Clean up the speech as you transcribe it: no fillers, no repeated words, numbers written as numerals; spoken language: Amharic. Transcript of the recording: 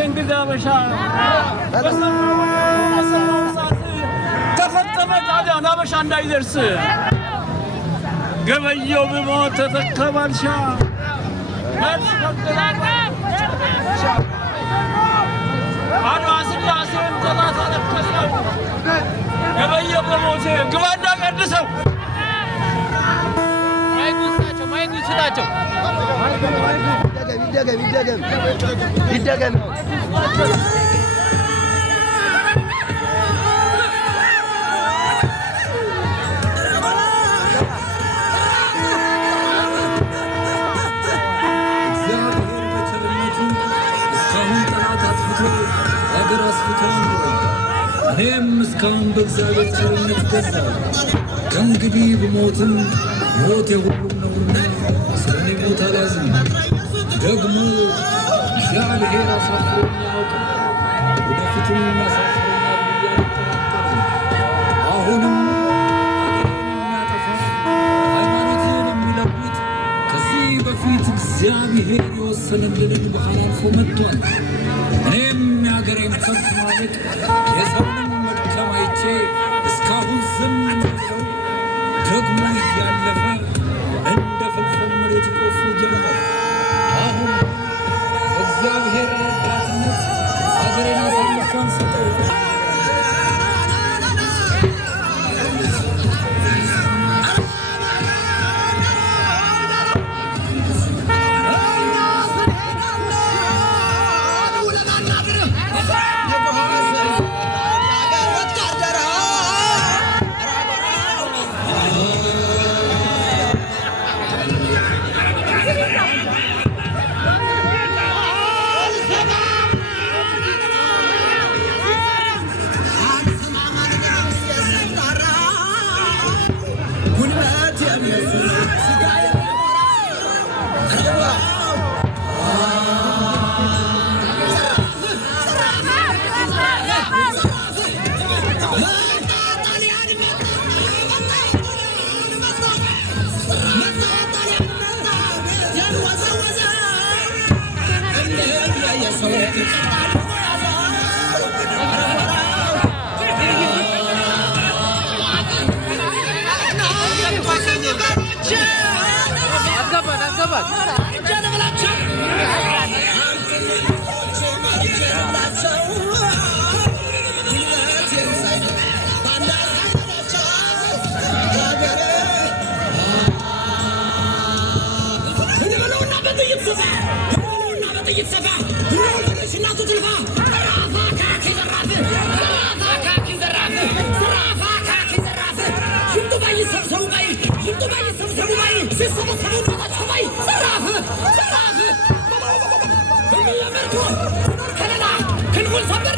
እንግዳ በሻ ተፈጸመ ታዲያ ናበሻ እንዳይደርስ ገበየው በሞት ተተከባልሻ አድዋስን ያሰን ተላታ ተከሰው ገበየው በሞት ግባና ቀድሰው ማይኩ ስጣቸው ይደገም እኔም እስካሁን በእግዚአብሔር ቸርነት ገዛው ከእንግዲህ ብሞትም ሞት የሁሉም ነውና ስለኔ ሞት አልያዝም ደግሞ እግዚአብሔር አሳፍሮኝ አያውቅም ወደፊትም ያሳፍረኛል ብዬ አልጠራጠርም አሁንም የሚያጠፋ ሃይማኖትን የሚለውጥ ከዚህ በፊት እግዚአብሔር የወሰነልንን ባህል አልፎ መጥቷል እኔም የሀገሬን ከብት ማለቅ የሰውንም መድከም አይቼ እስካሁን ዝም ብለው ደግሞ እያለፈ እንደ ፍልፍል መሬት ይቆፍር ጀመር አሁን እግዚአብሔር ረዳትነት ሀገሬን አሳልፎን ሰጠው Can